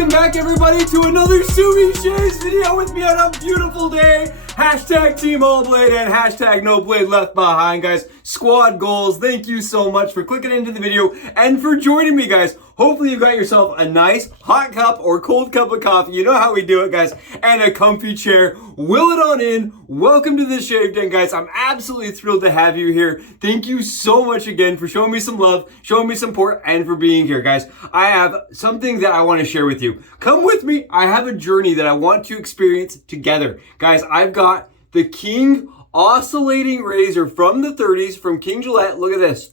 Welcome back everybody to another Sumi Shaves video with me on a beautiful day. Hashtag Team All Blade and hashtag No Blade Left Behind, guys. Squad goals. Thank you so much for clicking into the video and for joining me, guys. Hopefully you got yourself a nice hot cup or cold cup of coffee. You know how we do it, guys. And a comfy chair. Will it on in. Welcome to the Shave Den, guys. I'm absolutely thrilled to have you here. Thank you so much again for showing me some love, showing me some support, and for being here, guys. I have something that I want to share with you. Come with me. I have a journey that I want to experience together. Guys, I've got the King Oscillating razor from the 30s from King Gillette. Look at this.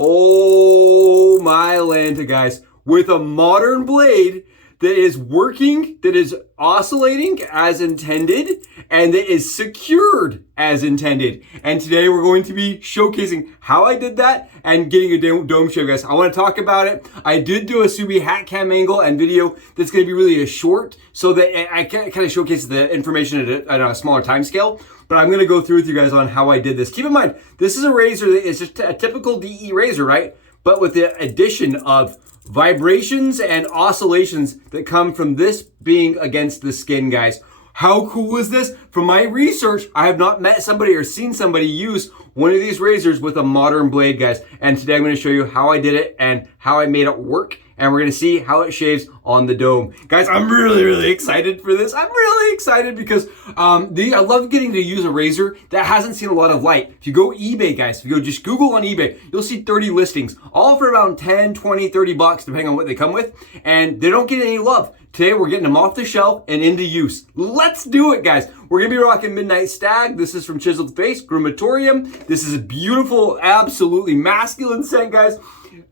Oh my Lanta, guys, with a modern blade that is working, that is oscillating as intended, and that is secured as intended. And today we're going to be showcasing how I did that and getting a dome shave, guys. I want to talk about it. I did do a Subi hat cam angle and video that's going to be really a short, so that I can kind of showcase the information at a smaller time scale. But I'm going to go through with you guys on how I did this. Keep in mind, this is a razor that is just a typical DE razor, right? But with the addition of vibrations and oscillations that come from this being against the skin, guys. How cool is this? From my research, I have not met somebody or seen somebody use one of these razors with a modern blade, guys. And today I'm going to show you how I did it and how I made it work. And we're going to see how it shaves on the dome. Guys, I'm really excited for this. I'm really excited because I love getting to use a razor that hasn't seen a lot of light. If you go eBay, guys, if you go just Google on eBay, you'll see 30 listings, all for around 10, 20, 30 bucks, depending on what they come with. And they don't get any love. Today, we're getting them off the shelf and into use. Let's do it, guys. We're going to be rocking Midnight Stag. This is from Chiseled Face, GROOMATORIUM. This is a beautiful, absolutely masculine scent, guys.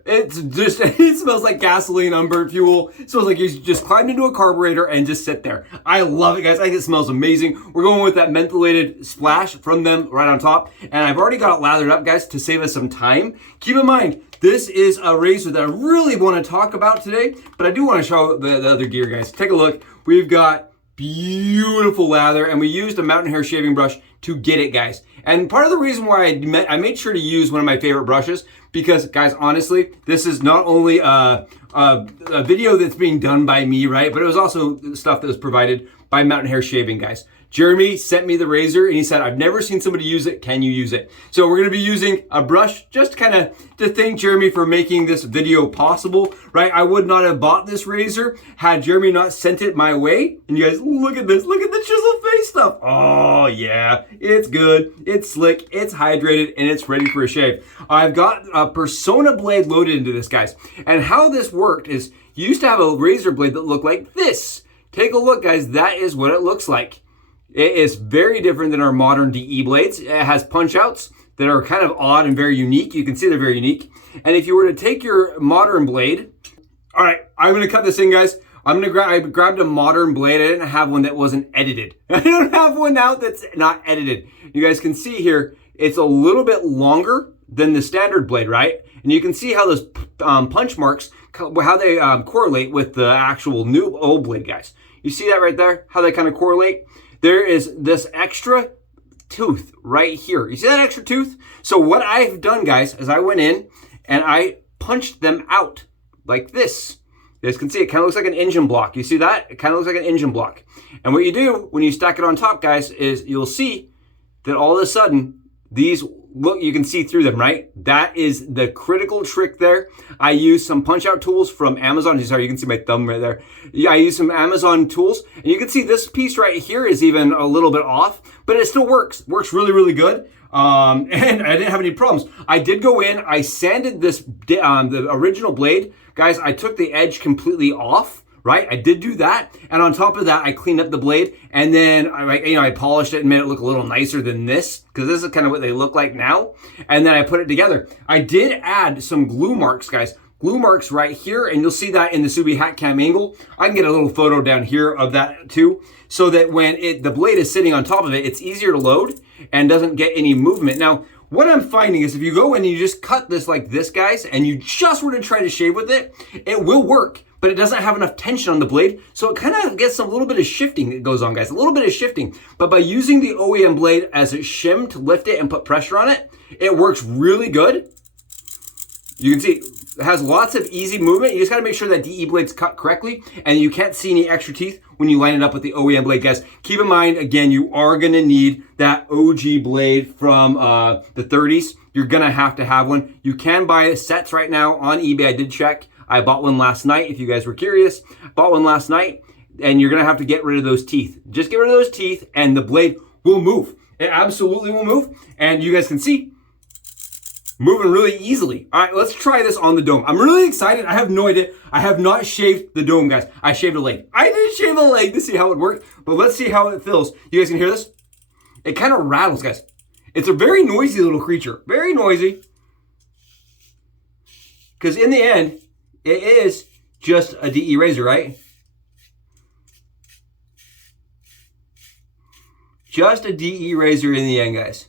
It's just, it smells like gasoline, unburnt fuel. It smells like you just climbed into a carburetor and just sit there. I love it, guys. I think it smells amazing. We're going with that mentholated splash from them right on top. And I've already got it lathered up, guys, to save us some time. Keep in mind, this is a razor that I really want to talk about today, but I do want to show the other gear, guys. Take a look. We've got beautiful lather, and we used a mountain hair shaving brush to get it, guys. And part of the reason why I made sure to use one of my favorite brushes, because, guys, honestly, this is not only a video that's being done by me, right? But it was also stuff that was provided by Mountain Hair Shaving, guys. Jeremy sent me the razor and he said, I've never seen somebody use it. Can you use it? So we're going to be using a brush just kind of to thank Jeremy for making this video possible, right? I would not have bought this razor had Jeremy not sent it my way. And you guys, look at this. Look at the chiseled face stuff. Oh, yeah. It's good. It's slick. It's hydrated and it's ready for a shave. I've got a Personna blade loaded into this, guys. And how this worked is you used to have a razor blade that looked like this. Take a look, guys. That is what it looks like. It is very different than our modern DE blades. It has punch outs that are kind of odd and very unique. You can see they're very unique. And if you were to take your modern blade, all right, I'm going to cut this in, guys. I grabbed a modern blade. I didn't have one that wasn't edited. I don't have one out that's not edited. You guys can see here, it's a little bit longer than the standard blade, right? And you can see how those punch marks, how they correlate with the actual new old blade, guys. You see that right there? How they kind of correlate? There is this extra tooth right here. You see that extra tooth? So what I've done, guys, is I went in and I punched them out like this. You guys can see it kind of looks like an engine block. You see that? It kind of looks like an engine block. And what you do when you stack it on top, guys, is you'll see that all of a sudden these, look, you can see through them, right? That is the critical trick there. I use some punch out tools from Amazon. Sorry, you can see my thumb right there. Yeah, I use some Amazon tools, and you can see this piece right here is even a little bit off, but it still works. Works really good. And I didn't have any problems. I did go in, I sanded this, the original blade. Guys, I took the edge completely off. Right, I did do that, and on top of that, I cleaned up the blade, and then I polished it and made it look a little nicer than this, because this is kind of what they look like now. And then I put it together. I did add some glue marks, guys. Glue marks right here, and you'll see that in the Subi hat cam angle. I can get a little photo down here of that too, so that when the blade is sitting on top of it, it's easier to load and doesn't get any movement. Now, what I'm finding is if you go in and you just cut this like this, guys, and you just were to try to shave with it, it will work. But it doesn't have enough tension on the blade, so it kind of gets a little bit of shifting that goes on, guys. A little bit of shifting. But by using the OEM blade as a shim to lift it and put pressure on it, it works really good. You can see It has lots of easy movement. You just gotta make sure that DE blade's cut correctly and you can't see any extra teeth when you line it up with the OEM blade, guys. Keep in mind, again, you are gonna need that OG blade from the 30s. You're gonna have to have one. You can buy sets right now on eBay. I did check. I bought one last night, if you guys were curious. Bought one last night, and you're gonna have to get rid of those teeth. Just get rid of those teeth and the blade will move. It absolutely will move. And you guys can see, moving really easily. All right, let's try this on the dome. I'm really excited. I have no idea. I have not shaved the dome, guys. I shaved a leg. I didn't shave a leg to see how it worked, but let's see how it feels. You guys can hear this? It kind of rattles, guys. It's a very noisy little creature. Very noisy. Because in the end, it is just a DE razor, right? Just a DE razor in the end, guys.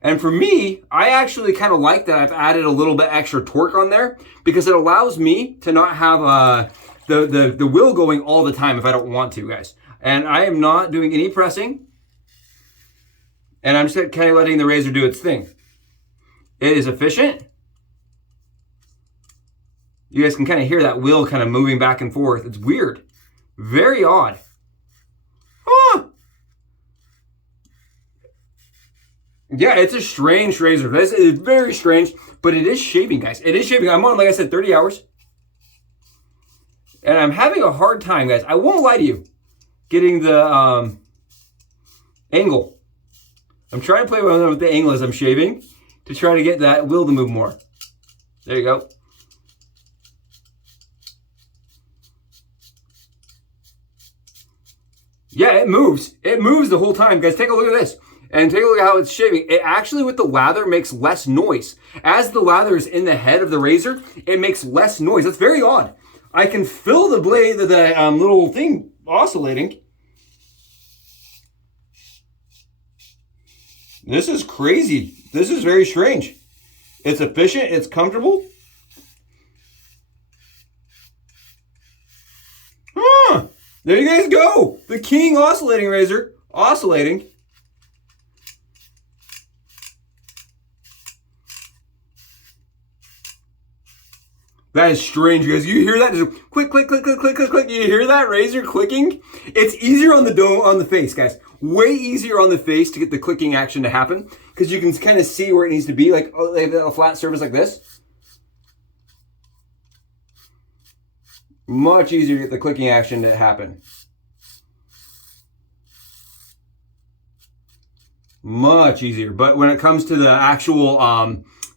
And for me, I actually kind of like that I've added a little bit extra torque on there because it allows me to not have the wheel going all the time if I don't want to, guys. And I am not doing any pressing. And I'm just kind of letting the razor do its thing. It is efficient. You guys can kind of hear that wheel kind of moving back and forth. It's weird. Very odd. Huh. Yeah, it's a strange razor. This is very strange, but it is shaving, guys. It is shaving. I'm on, like I said, 30 hours. And I'm having a hard time, guys. I won't lie to you. Getting the angle. I'm trying to play with the angle as I'm shaving to try to get that wheel to move more. There you go. Yeah, it moves. It moves the whole time, guys. Take a look at this. And take a look at how it's shaving. It actually, with the lather, makes less noise. As the lather is in the head of the razor, it makes less noise. That's very odd. I can feel the blade, the little thing oscillating. This is crazy. This is very strange. It's efficient. It's comfortable. Huh. There you guys go. The king oscillating razor. Oscillating. That is strange, guys. You hear that? Just click, click, click, click, click, click, click. You hear that razor clicking? It's easier on the dome, on the face, guys. Way easier on the face to get the clicking action to happen because you can kind of see where it needs to be, like a flat surface like this. Much easier to get the clicking action to happen. Much easier. But when it comes to the actual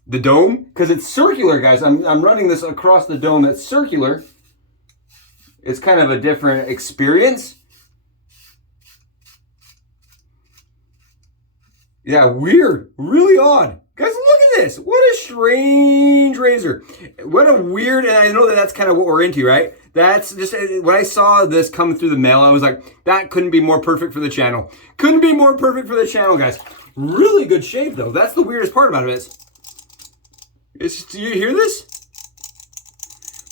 the dome, because it's circular, guys. I'm running this across the dome that's circular. It's kind of a different experience. Yeah, weird. Really odd. Guys, look at this. What a strange razor. What a weird, and I know that that's kind of what we're into, right? That's just, when I saw this come through the mail, I was like, that couldn't be more perfect for the channel. Couldn't be more perfect for the channel, guys. Really good shave, though. That's the weirdest part about it. Do you hear this?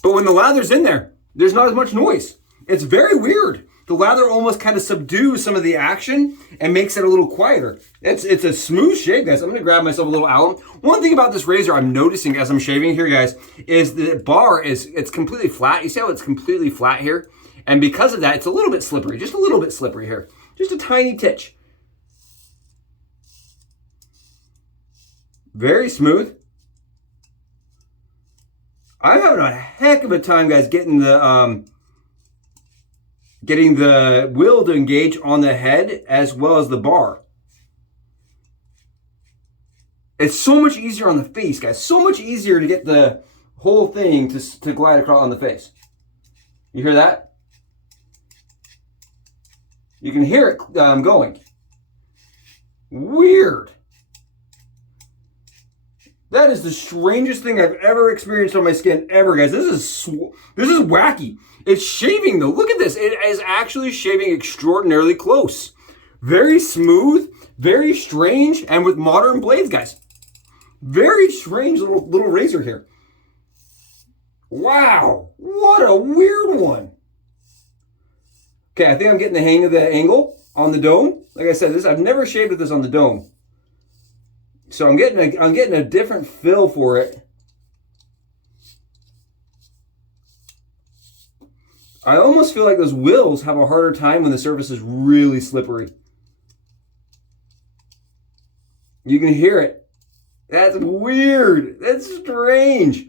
But when the lather's in there, there's not as much noise. It's very weird. The lather almost kind of subdues some of the action and makes it a little quieter. It's a smooth shave, guys. I'm gonna grab myself a little alum. One thing about this razor I'm noticing as I'm shaving here, guys, is the bar it's completely flat. You see how it's completely flat here? And because of that, it's a little bit slippery, just a little bit slippery here. Just a tiny titch. Very smooth. I'm having a heck of a time, guys, getting the wheel to engage on the head as well as the bar. It's so much easier on the face, guys. So much easier to get the whole thing to glide across on the face. You hear that? You can hear it going. Weird. That is the strangest thing I've ever experienced on my skin ever, guys. This is wacky. It's shaving, though. Look at this. It is actually shaving extraordinarily close. Very smooth, very strange, and with modern blades, guys. Very strange little razor here. Wow. What a weird one. Okay, I think I'm getting the hang of the angle on the dome. Like I said, I've never shaved with this on the dome. So I'm getting a different feel for it. I almost feel like those wheels have a harder time when the surface is really slippery. You can hear it. That's weird. That's strange.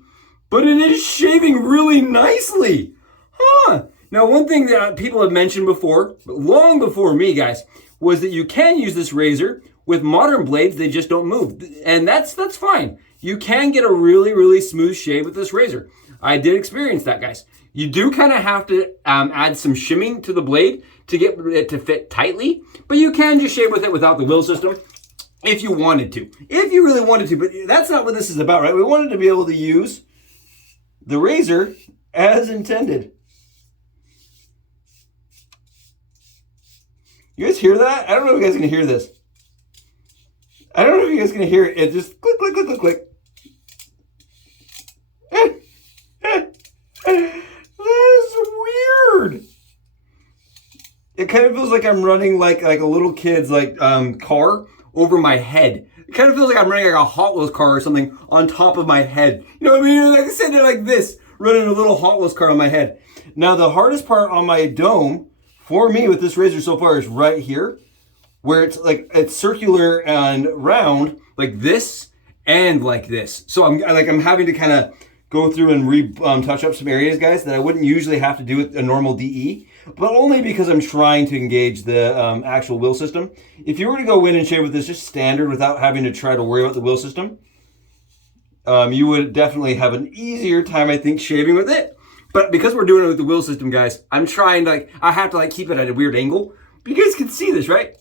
But it is shaving really nicely. Huh. Now, one thing that people have mentioned before, long before me, guys, was that you can use this razor with modern blades. They just don't move. And that's fine. You can get a really, really smooth shave with this razor. I did experience that, guys. You do kind of have to add some shimming to the blade to get it to fit tightly, but you can just shave with it without the wheel system if you wanted to. If you really wanted to, but that's not what this is about, right? We wanted to be able to use the razor as intended. You guys hear that? I don't know if you guys can hear this. I don't know if you guys can hear it. It just click, click, click, click, click. That's weird. It kind of feels like I'm running like a little kid's car over my head. It kind of feels like I'm running like a Hot Wheels car or something on top of my head. You know what I mean? Like I said, like this, running a little Hot Wheels car on my head. Now the hardest part on my dome for me with this razor so far is right here, where it's circular and round like this and like this. So I'm having to kind of go through and touch up some areas, guys, that I wouldn't usually have to do with a normal DE, but only because I'm trying to engage the actual wheel system. If you were to go in and shave with this just standard without having to try to worry about the wheel system, you would definitely have an easier time, I think, shaving with it. But because we're doing it with the wheel system, guys, I'm trying to, I have to keep it at a weird angle. But you guys can see this, right?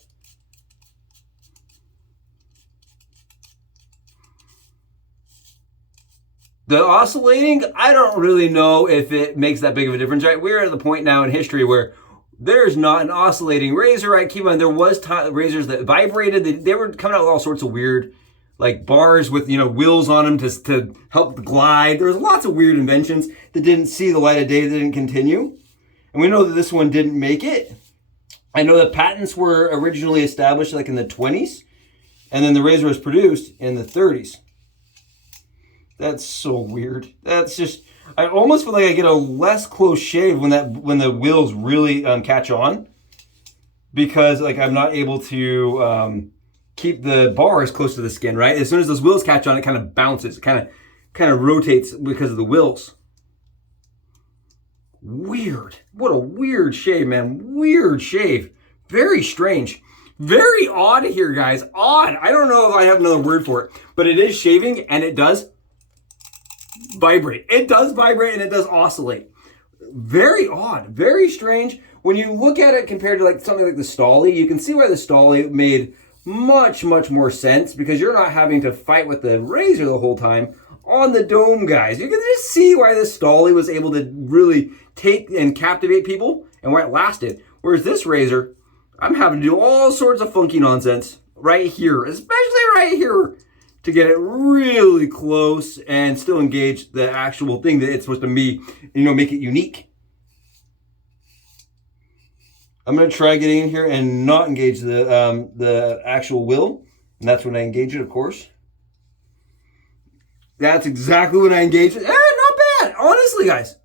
The oscillating, I don't really know if it makes that big of a difference, right? We're at the point now in history where there's not an oscillating razor, right? Keep in mind, there was razors that vibrated. They were coming out with all sorts of weird, bars with, wheels on them to help glide. There was lots of weird inventions that didn't see the light of day, that didn't continue. And we know that this one didn't make it. I know that patents were originally established in the 20s, and then the razor was produced in the 30s. That's so weird. That's just, I almost feel like I get a less close shave when the wheels really catch on, because I'm not able to keep the bars close to the skin, right? As soon as those wheels catch on, it kind of bounces, it kind of rotates because of the wheels. Weird. What a weird shave, man. Weird shave. Very strange. Very odd here, guys. Odd. I don't know if I have another word for it, but it is shaving and it does vibrate. It does vibrate and it does oscillate. Very odd. Very strange. When you look at it compared to something like the Stolly, you can see why the Stolly made much, much more sense, because you're not having to fight with the razor the whole time on the dome, guys. You can just see why the Stolly was able to really take and captivate people and why it lasted. Whereas this razor, I'm having to do all sorts of funky nonsense right here, especially right here, to get it really close and still engage the actual thing that it's supposed to be, make it unique. I'm going to try getting in here and not engage the actual wheel. And that's when I engage it, of course. That's exactly when I engage it. Not bad. Honestly, guys.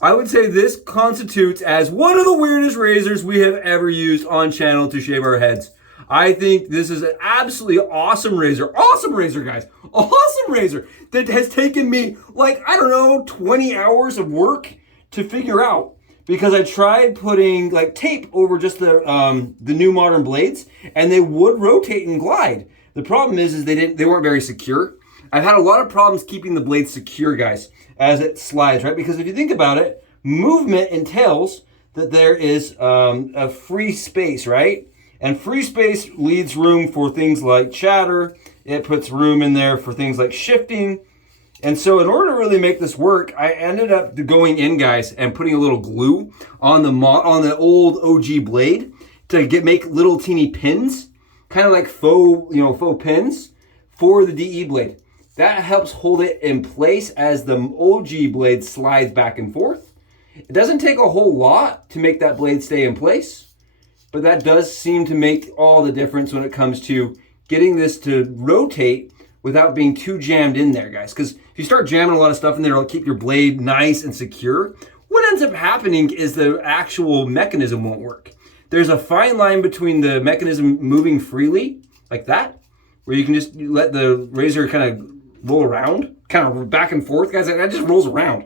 I would say this constitutes as one of the weirdest razors we have ever used on channel to shave our heads. I think this is an absolutely awesome razor. Awesome razor, guys. Awesome razor that has taken me 20 hours of work to figure out. Because I tried putting tape over just the new modern blades, and they would rotate and glide. The problem is they weren't very secure. I've had a lot of problems keeping the blades secure, guys, as it slides, right? Because if you think about it, movement entails that there is a free space, right? And free space leaves room for things like chatter. It puts room in there for things like shifting. And so in order to really make this work, I ended up going in, guys, and putting a little glue on the old OG blade to make little teeny pins, kind of like faux pins for the DE blade. That helps hold it in place as the OG blade slides back and forth. It doesn't take a whole lot to make that blade stay in place, but that does seem to make all the difference when it comes to getting this to rotate without being too jammed in there, guys. Because if you start jamming a lot of stuff in there, it'll keep your blade nice and secure. what ends up happening is the actual mechanism won't work. There's a fine line between the mechanism moving freely, like that, where you can just let the razor kind of roll around, kind of back and forth, guys. That just rolls around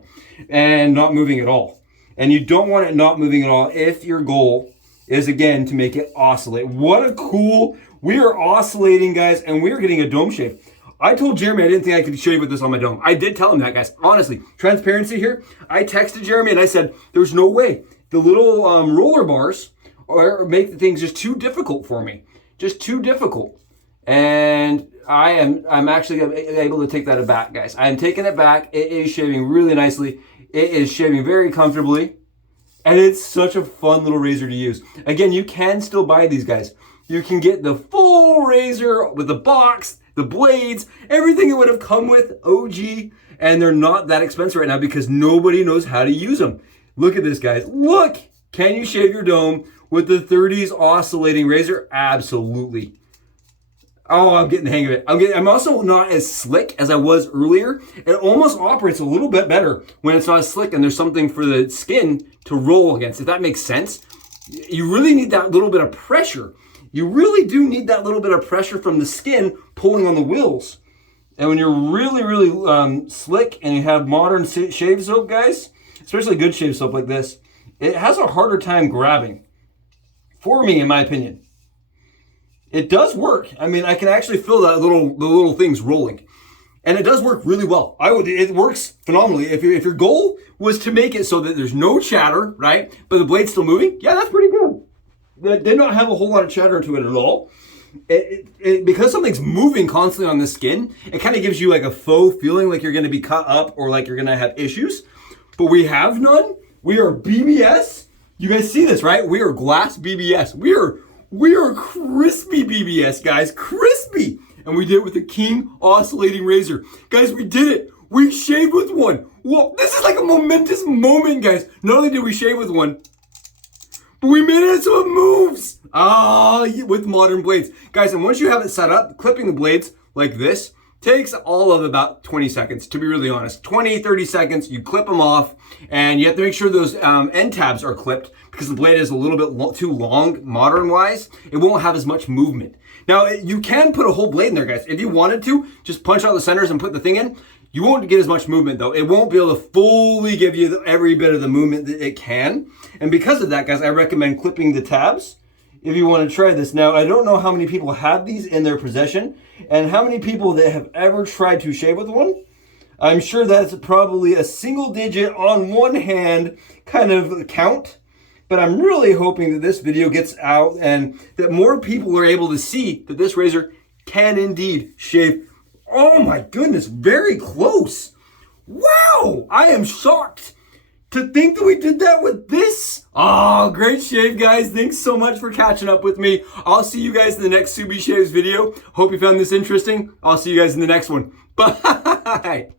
and not moving at all. And you don't want it not moving at all if your goal is, again, to make it oscillate. What a cool, we are oscillating, guys, and we're getting a dome shave. I told Jeremy I didn't think I could shave with this on my dome. I did tell him that, guys. Honestly, transparency here. I texted Jeremy and I said, there's no way. The little roller bars make the things just too difficult for me. Just too difficult. And I'm actually able to take that back, guys. I am taking it back. It is shaving really nicely. It is shaving very comfortably. And it's such a fun little razor to use. Again, you can still buy these, guys. You can get the full razor with the box, the blades, everything it would have come with, OG. And they're not that expensive right now because nobody knows how to use them. Look at this, guys. Look! Can you shave your dome with the 30s oscillating razor? Absolutely. Oh, I'm getting the hang of it. I'm also not as slick as I was earlier. It almost operates a little bit better when it's not as slick and there's something for the skin to roll against, if that makes sense. You really need that little bit of pressure. You really do need that little bit of pressure from the skin pulling on the wheels. And when you're really, really slick and you have modern shave soap, guys, especially good shave soap like this, it has a harder time grabbing. For me, in my opinion. It does work. I mean, I can actually feel that the little things rolling. And it does work really well. It works phenomenally. If your goal was to make it so that there's no chatter, right? But the blade's still moving, yeah, that's pretty good. That did not have a whole lot of chatter to it at all. Because something's moving constantly on the skin, it kind of gives you like a faux feeling like you're going to be cut up or like you're going to have issues. But we have none. We are BBS. You guys see this, right? We are glass BBS. We are crispy BBS, guys. Crispy. And we did it with the King oscillating razor. Guys, we did it. We shaved with one. Whoa, this is like a momentous moment, guys. Not only did we shave with one, but we made it so it moves. With modern blades. Guys, and once you have it set up, clipping the blades like this takes all of about 20 seconds, to be really honest. 20, 30 seconds, you clip them off, and you have to make sure those end tabs are clipped because the blade is a little bit too long, modern-wise. It won't have as much movement. Now, you can put a whole blade in there, guys. If you wanted to, just punch out the centers and put the thing in. You won't get as much movement, though. It won't be able to fully give you every bit of the movement that it can. And because of that, guys, I recommend clipping the tabs if you want to try this. Now, I don't know how many people have these in their possession and how many people that have ever tried to shave with one. I'm sure that's probably a single digit on one hand kind of count. But I'm really hoping that this video gets out and that more people are able to see that this razor can indeed shave. Oh my goodness, very close. Wow, I am shocked to think that we did that with this. Oh, great shave, guys. Thanks so much for catching up with me. I'll see you guys in the next Subi Shaves video. Hope you found this interesting. I'll see you guys in the next one. Bye.